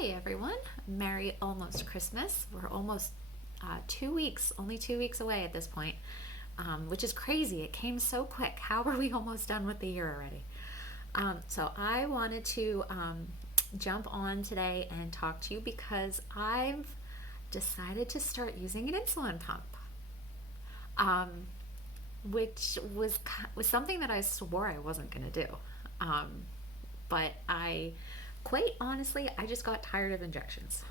Hey everyone, Merry almost Christmas. We're almost 2 weeks, only 2 weeks away at this point, which is crazy. It came so quick. How are we almost done with the year already? So I wanted to jump on today and talk to you because I've decided to start using an insulin pump, um, which was something that I swore I wasn't going to do. Um, but quite honestly, I just got tired of injections.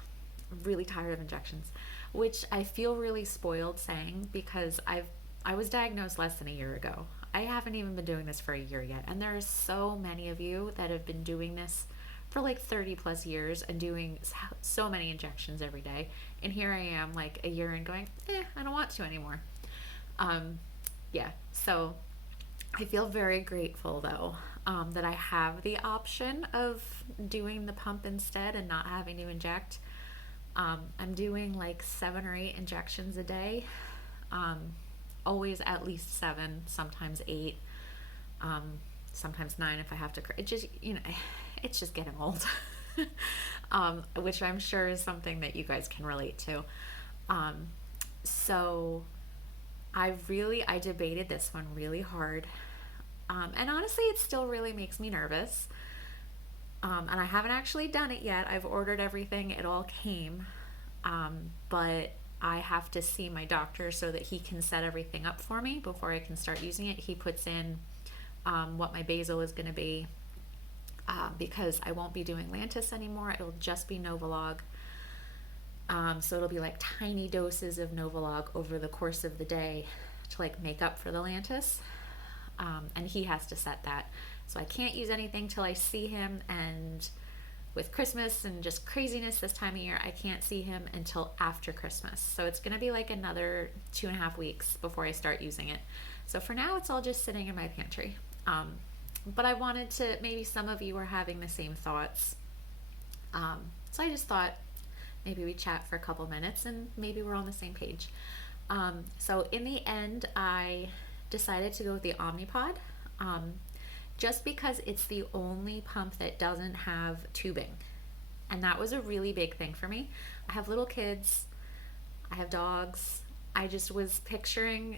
Really tired of injections, which I feel really spoiled saying because I was diagnosed less than a year ago. I haven't even been doing this for a year yet, and there are so many of you that have been doing this for like 30 plus years and doing so many injections every day. And here I am, like a year in, going, I don't want to anymore. Um, yeah, so I feel very grateful though that I have the option of doing the pump instead and not having to inject. I'm doing like 7 or 8 injections a day, um, always at least seven, sometimes eight, um, sometimes nine if I have to. It just, it's just getting old, which I'm sure is something that you guys can relate to. Um, so I debated this one really hard. And honestly, it still really makes me nervous. And I haven't actually done it yet. I've ordered everything, it all came. But I have to see my doctor so that he can set everything up for me before I can start using it. He puts in what my basal is going to be because I won't be doing Lantus anymore. It'll just be Novolog. So it'll be like tiny doses of Novolog over the course of the day to like make up for the Lantus. And he has to set that. So I can't use anything till I see him, and with Christmas and just craziness this time of year, I can't see him until after Christmas. So it's going to be like another 2.5 weeks before I start using it. So for now, it's all just sitting in my pantry. But I wanted to, maybe some of you are having the same thoughts. So I just thought maybe we chat for a couple minutes and maybe we're on the same page. So in the end, I decided to go with the Omnipod, just because it's the only pump that doesn't have tubing. And that was a really big thing for me. I have little kids, I have dogs. I just was picturing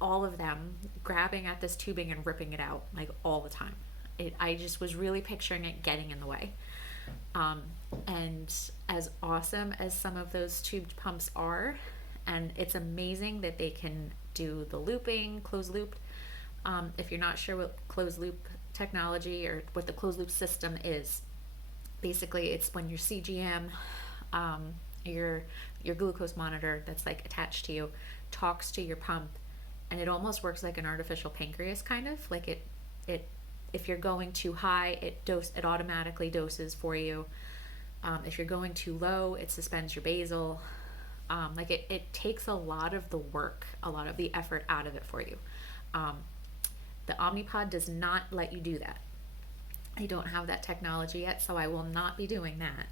all of them grabbing at this tubing and ripping it out like all the time. I just was really picturing it getting in the way. And as awesome as some of those tubed pumps are, and it's amazing that they can do the looping, closed loop. If you're not sure what closed loop technology or what the closed loop system is, basically it's when your CGM, your glucose monitor that's like attached to you, talks to your pump, and it almost works like an artificial pancreas, kind of like it. If you're going too high, it automatically doses for you. If you're going too low, it suspends your basal. It takes a lot of the work, a lot of the effort out of it for you. The Omnipod does not let you do that. I don't have that technology yet, so I will not be doing that.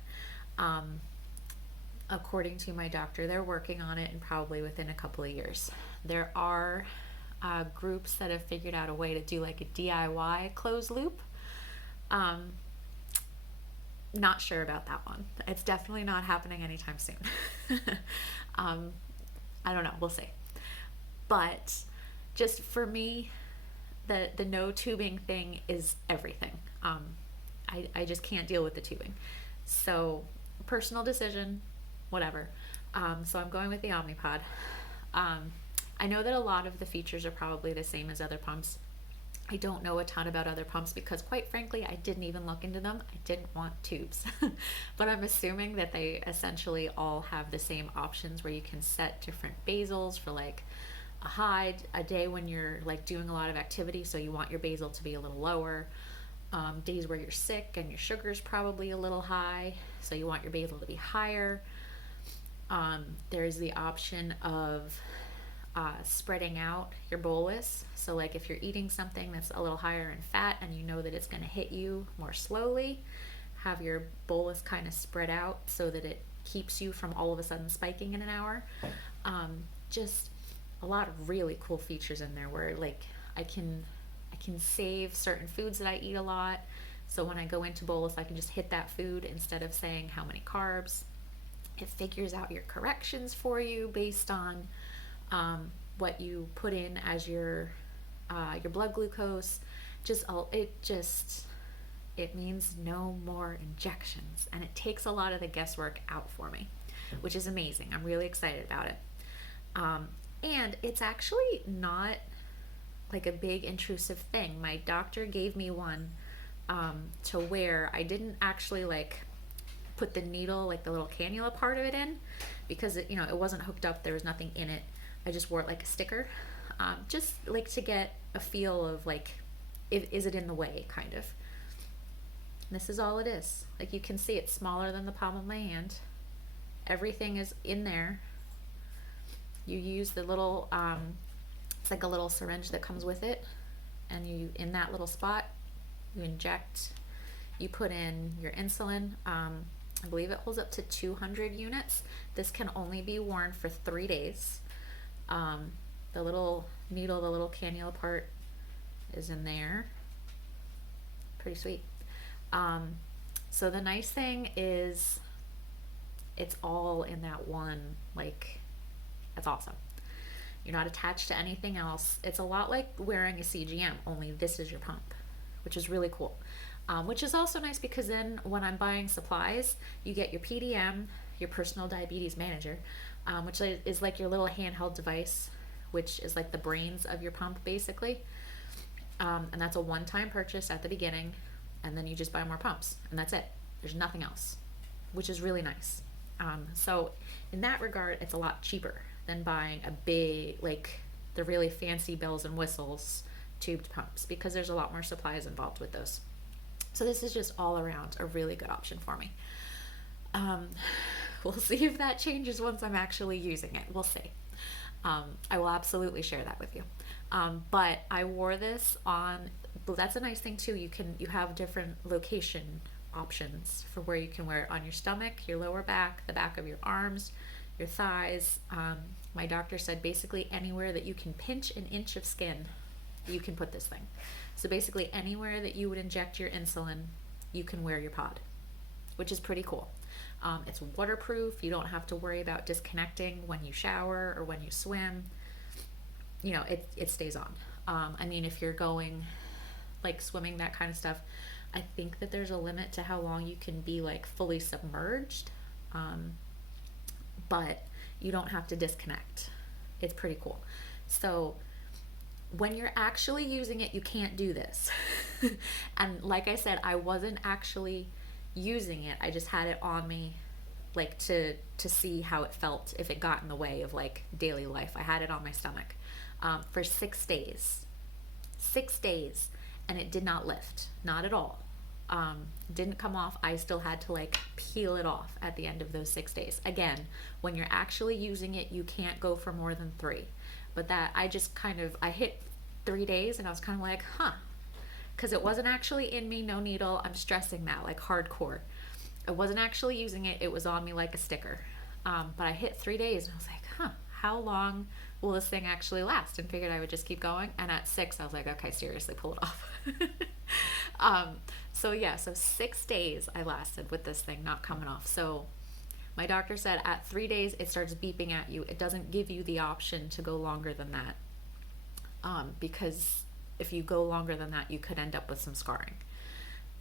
According to my doctor, they're working on it and probably within a couple of years. There are groups that have figured out a way to do like a DIY closed loop. Not sure about that one. It's definitely not happening anytime soon. I don't know. We'll see. But just for me, the no tubing thing is everything. I just can't deal with the tubing. So personal decision, whatever. So I'm going with the Omnipod. I know that a lot of the features are probably the same as other pumps. I don't know a ton about other pumps because quite frankly, I didn't even look into them. I didn't want tubes. But I'm assuming that they essentially all have the same options where you can set different basals for like a day when you're like doing a lot of activity, so you want your basal to be a little lower. Days where you're sick and your sugar's probably a little high, so you want your basal to be higher. There's the option of spreading out your bolus. So like if you're eating something that's a little higher in fat and you know that it's going to hit you more slowly, have your bolus kind of spread out so that it keeps you from all of a sudden spiking in an hour. Just a lot of really cool features in there where like I can save certain foods that I eat a lot So when I go into bolus, I can just hit that food instead of saying how many carbs. It figures out your corrections for you based on what you put in as your blood glucose. It means no more injections, and it takes a lot of the guesswork out for me, which is amazing. I'm really excited about it. And it's actually not like a big intrusive thing. My doctor gave me one to wear. I didn't actually like put the needle, like the little cannula part of it in, because it wasn't hooked up. There was nothing in it. I just wore it like a sticker, just like to get a feel of like, is it in the way, kind of. This is all it is. Like you can see, it's smaller than the palm of my hand. Everything is in there. You use the little, it's like a little syringe that comes with it, and you, in that little spot, you inject, you put in your insulin. I believe it holds up to 200 units. This can only be worn for 3 days. The little needle, the little cannula part is in there. Pretty sweet. So the nice thing is it's all in that one, like, that's awesome. You're not attached to anything else. It's a lot like wearing a CGM, only this is your pump, which is really cool. Which is also nice because then when I'm buying supplies, you get your PDM, your personal diabetes manager, which is like your little handheld device, which is like the brains of your pump basically. And that's a one-time purchase at the beginning, and then you just buy more pumps, and that's it. There's nothing else, which is really nice. So in that regard, it's a lot cheaper than buying a big, like the really fancy bells and whistles tubed pumps, because there's a lot more supplies involved with those. So this is just all around a really good option for me. We'll see if that changes once I'm actually using it. We'll see. I will absolutely share that with you. But I wore this on, that's a nice thing too. You have different location options for where you can wear it: on your stomach, your lower back, the back of your arms, your thighs. My doctor said basically anywhere that you can pinch an inch of skin, you can put this thing. So basically anywhere that you would inject your insulin, you can wear your pod, which is pretty cool. It's waterproof. You don't have to worry about disconnecting when you shower or when you swim. It stays on. I mean, if you're going like swimming, that kind of stuff, I think that there's a limit to how long you can be like fully submerged. But you don't have to disconnect. It's pretty cool. So when you're actually using it, you can't do this. And like I said, I wasn't actually using it. I just had it on me, like to see how it felt, if it got in the way of like daily life. I had it on my stomach for 6 days. 6 days, and it did not lift, not at all. Didn't come off. I still had to like peel it off at the end of those 6 days. Again, when you're actually using it, you can't go for more than 3. But that, I hit 3 days and I was kind of like, because it wasn't actually in me, no needle. I'm stressing that, like hardcore. I wasn't actually using it. It was on me like a sticker. But I hit 3 days and I was like, how long will this thing actually last? And figured I would just keep going. And at 6, I was like, okay, seriously, pull it off. So 6 days I lasted with this thing not coming off. So my doctor said at 3 days, it starts beeping at you. It doesn't give you the option to go longer than that. Because if you go longer than that, you could end up with some scarring.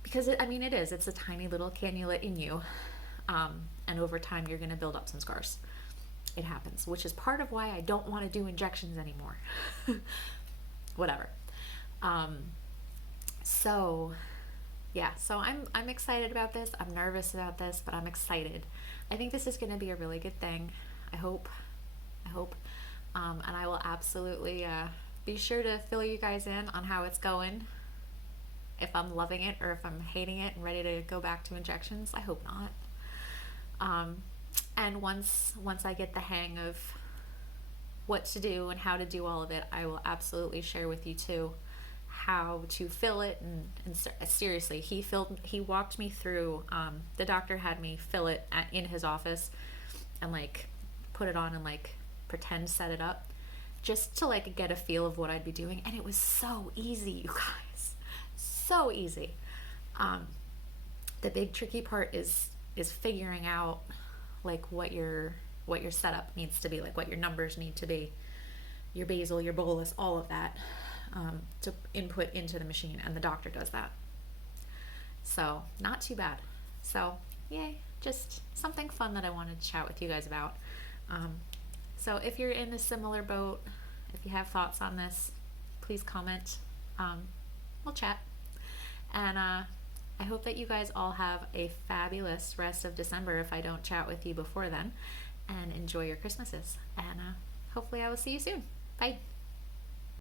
Because it's a tiny little cannula in you. And over time, you're going to build up some scars. It happens, which is part of why I don't want to do injections anymore. Whatever. So I'm excited about this. I'm nervous about this, but I'm excited. I think this is going to be a really good thing. I hope. And I will absolutely be sure to fill you guys in on how it's going. If I'm loving it or if I'm hating it and ready to go back to injections. I hope not. And once I get the hang of what to do and how to do all of it, I will absolutely share with you too how to fill it. And seriously, he walked me through, the doctor had me fill it in his office and like put it on and like pretend set it up just to like get a feel of what I'd be doing. And it was so easy, you guys, so easy. The big tricky part is figuring out like what your setup needs to be, like what your numbers need to be, your basal, your bolus, all of that, to input into the machine, and the doctor does that. So not too bad. So yay, just something fun that I wanted to chat with you guys about. So if you're in a similar boat, if you have thoughts on this, please comment. We'll chat. And I hope that you guys all have a fabulous rest of December if I don't chat with you before then. And enjoy your Christmases. And hopefully I will see you soon. Bye.